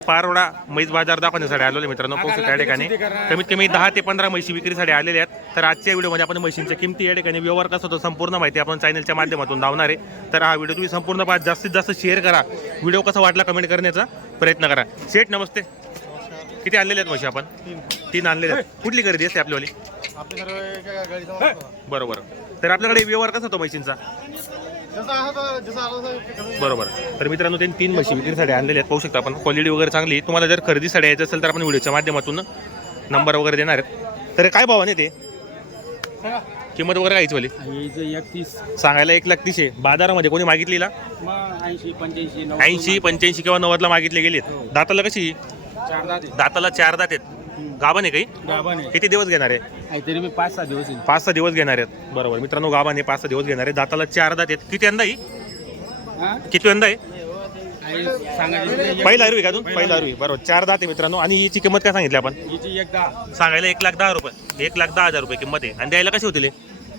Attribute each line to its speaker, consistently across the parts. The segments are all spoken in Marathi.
Speaker 1: पारोडा म्हैस बाजार दाखवण्यासाठी आलेले मित्रांनो. पाहू शकता या ठिकाणी कमीत कमी 10 ते 15 म्हशी विक्रीसाठी आलेले आहेत. तर आजच्या व्हिडिओमध्ये आपण म्हशींच्या किमती या ठिकाणी व्यवहार कसा होतो संपूर्ण माहिती आपण चॅनलच्या माध्यमातून धावणार आहे. तर हा व्हिडिओ तुम्ही संपूर्ण पाहा, जास्तीत जास्त शेअर करा. व्हिडिओ कसा वाटला कमेंट करण्याचा प्रयत्न करा. शेठ नमस्ते. किती आणलेले आहेत म्हशी आपण? 3 आणलेले आहेत. कुठली खरेदी असते आपल्यावाली? बरोबर. तर आपल्याकडे व्यवहार कसा होतो म्हशींचा? बरोबर. तर मित्रांनो त्यांनी 3 म्हशी विक्रीसाठी आणलेले आहेत. पाहू शकता आपण क्वालिटी वगैरे चांगली. तुम्हाला जर खरेदीसाठी यायचं असेल तर आपण व्हिडिओच्या माध्यमातून नंबर वगैरे देणार आहेत. तर काय भावाने ते किंमत वगैरे काहीच वाली?
Speaker 2: 31
Speaker 1: सांगायला 1,30,000. बाजारामध्ये कोणी मागितलीला?
Speaker 2: 80 85
Speaker 1: 80 85 किंवा 90 ला मागितले गेलेत. दाताला कशी? दाताला 4 दात आहेत. गाभण आहे काही?
Speaker 2: गाभण आहे.
Speaker 1: किती दिवस घेणार आहे?
Speaker 2: काहीतरी मी 5-6 दिवस येईल.
Speaker 1: 5-6 दिवस घेणार आहेत. बरोबर मित्रांनो, गाभण आहे, 5-6 दिवस घेणार आहे. दाताला 4 दात आहेत. किती यंदा आहे? किती यंदा आहे? पहिला आरवी का? पहिला आरवी. बरोबर. 4 दात आहे मित्रांनो. आणि हिची किंमत काय सांगितली आपण? सांगायला 1,10,000 रुपये. 1,10,000 रुपये किंमत आहे. आणि द्यायला कशी होतील?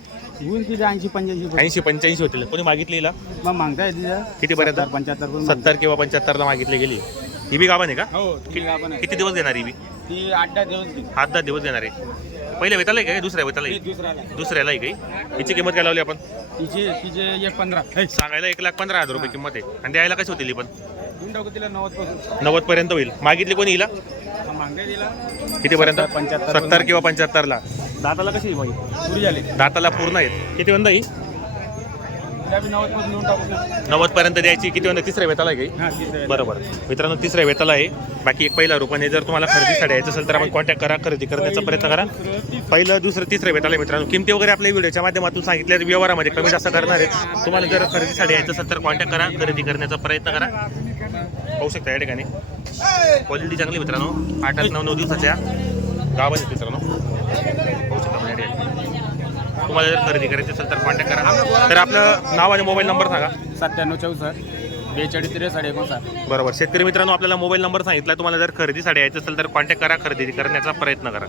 Speaker 1: 80-85 होतील. कोणी मागितलीला?
Speaker 2: मग मागताय
Speaker 1: किती पर्यंत?
Speaker 2: 75
Speaker 1: 70 किंवा 75 ला मागितली गेली. ही बी गाभण आहे का?
Speaker 2: हो.
Speaker 1: किती दिवस घेणार ही बी?
Speaker 2: ती 8-10 दिवस
Speaker 1: 8-10 दिवस घेणार आहे. पहिल्या वेताला आहे का? दुसऱ्या वेताला आहे? दुसऱ्याला आहे काही. हिची किंमत काय लावली आपण?
Speaker 2: तिचे 1,15
Speaker 1: सांगायला 1,15,000 रुपये किंमत आहे. आणि द्यायला कशी होतील पण?
Speaker 2: तिला
Speaker 1: 90 पर्यंत होईल. मागितली कोणी हिला? किती पर्यंत? 70 किंवा 75 ला. दाताला कशी मग?
Speaker 2: पुरी झाली.
Speaker 1: दाताला पूर्ण आहेत. किती वंदा ही? 90 पर्यंत द्यायची. किती वंदा? तिसऱ्या वेताला आहे काही. बरोबर मित्रांनो, तिसऱ्या वेताला आहे. बाकी एक पहिला रुपयाने जर तुम्हाला खरेदीसाठी यायचं असेल तर आपण कॉन्टॅक्ट करा, खरेदी करण्याचा प्रयत्न करा. पहिलं दुसरं तिसऱ्या वेताला मित्रांनो. किमती वगैरे आपल्या व्हिडिओच्या माध्यमातून सांगितल्या व्यवहारामध्ये कमी जास्त करणार आहे. तुम्हाला जर खरेदीसाठी यायचं असेल तर कॉन्टॅक्ट करा, खरेदी करण्याचा प्रयत्न करा. पाहू शकता या ठिकाणी क्वालिटी चांगली मित्रांनो. 8-9 दिवसाच्या गावात मित्रांनो. पाहू शकता तुम्हाला जर खरेदी करायची असेल तर कॉन्टॅक्ट करा. तर आपलं नाव आणि मोबाईल नंबर सांगा.
Speaker 2: 9764 42 63
Speaker 1: बरोबर. शेतकरी मित्रांनो, आपल्याला मोबाईल नंबर सांगितला. तुम्हाला जर खरेदीसाठी यायचं असेल तर कॉन्टॅक्ट करा, खरेदी करण्याचा प्रयत्न करा.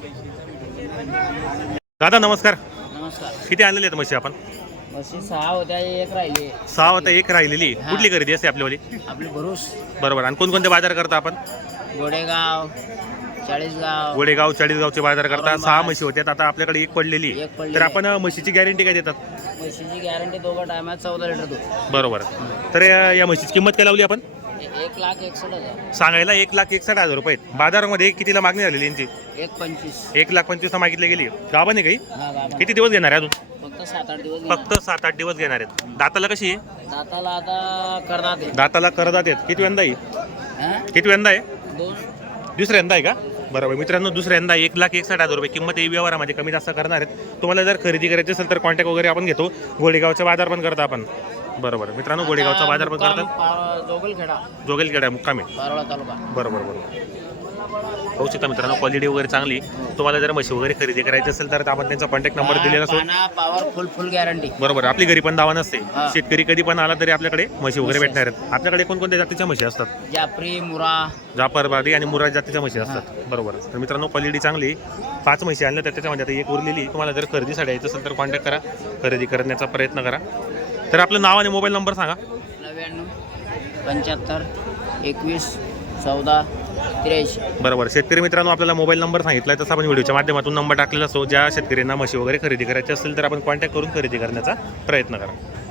Speaker 1: दादा नमस्कार.
Speaker 3: नमस्कार.
Speaker 1: किती आणलेले आहेत म्हशी आपण?
Speaker 3: म्हशी 6 होत्या, एक राहिली.
Speaker 1: 6 होत्या, एक राहिलेली. कुठली खरेदी असते आपल्यावाली?
Speaker 3: आपली भरूस,
Speaker 1: बरोबर. आणि कोणकोणते बाजार करता आपण?
Speaker 3: गोडेगाव, चाळीसगाव.
Speaker 1: गोडेगाव, चाळीसगावचे बाजार करता. 6 म्हशी होत्या, आता आपल्याकडे एक पडलेली. तर आपण म्हशीची गॅरंटी काय देतात?
Speaker 3: म्हशीची गॅरंटी 2 टायमात 14 लिटर दूध.
Speaker 1: बरोबर. तर या म्हशीची किंमत काय लावली आपण?
Speaker 3: 1,61,000.
Speaker 1: सांगायला 1,61,000 रुपये. बाजारामध्ये कितीला मागणी झालेली यांची?
Speaker 3: 1,25,000.
Speaker 1: 1,25,000 मागितली गेली. गाभण आहे काही?
Speaker 3: हा गाभण.
Speaker 1: किती दिवस घेणार आहे अजून?
Speaker 3: फक्त 7-8 दिवस.
Speaker 1: फक्त 7-8 दिवस घेणार आहेत. दाताला कशी आहे?
Speaker 3: दाताला आता करतात ते.
Speaker 1: दाताला करदात आहेत. किती यंदा आहे?
Speaker 3: हा?
Speaker 1: किती यंदा आहे?
Speaker 3: 2.
Speaker 1: दुसऱ्यांदा आहे का? बरोबर मित्रांनो, दुसऱ्यांदा 1,61,000 रुपये किंमत आहे. व्यवहारामध्ये कमी जास्त करणार आहेत. तुम्हाला जर खरेदी करायची असेल तर कॉन्टॅक्ट वगैरे आपण घेतो. गोडेगावचा बाजार पण करता आपण. बरोबर मित्रांनो, गोडेगावचा बाजार पण करतात. जोगलखेडा मुक्कामी.
Speaker 3: पारोळा तालुका.
Speaker 1: बरोबर बरोबर. पाहू शकता मित्रांनो, क्वालिटी वगैरे चांगली. तुम्हाला जर म्हशी वगैरे खरेदी करायची असेल तर आपण त्यांचा कॉन्टॅक्ट नंबर दिलेला असतो.
Speaker 3: Power full guarantee.
Speaker 1: बरोबर. आपली घरी पण दावा नसते.
Speaker 3: हा.
Speaker 1: शेतकरी कधी पण आला तरी आपल्याकडे म्हशी वगैरे भेटणार आहेत. आपल्याकडे कोणकोणत्या जातीच्या म्हशी असतात?
Speaker 3: जाफरी, मुरा.
Speaker 1: जाफरबादी आणि मुराद जातीच्या म्हशी असतात. बरोबर. तर मित्रांनो, क्वालिटी चांगली. 5 म्हशी आणल्या तर त्याच्यामध्ये आता एक उरलेली. तुम्हाला जर खरेदीसाठी यायचं असेल तर कॉन्टॅक्ट करा, खरेदी करण्याचा प्रयत्न करा. तर आपलं नाव आणि मोबाईल नंबर सांगा.
Speaker 3: 99 75 21 14 83.
Speaker 1: बरोबर. शेतकरी मित्रांनो, आपल्याला मोबाईल नंबर सांगितला आहे तसं आपण व्हिडिओच्या माध्यमातून नंबर टाकलेला असतो. ज्या शेतकऱ्यांना म्हशी वगैरे खरेदी करायची असेल तर आपण कॉन्टॅक्ट करून खरेदी करण्याचा प्रयत्न करा.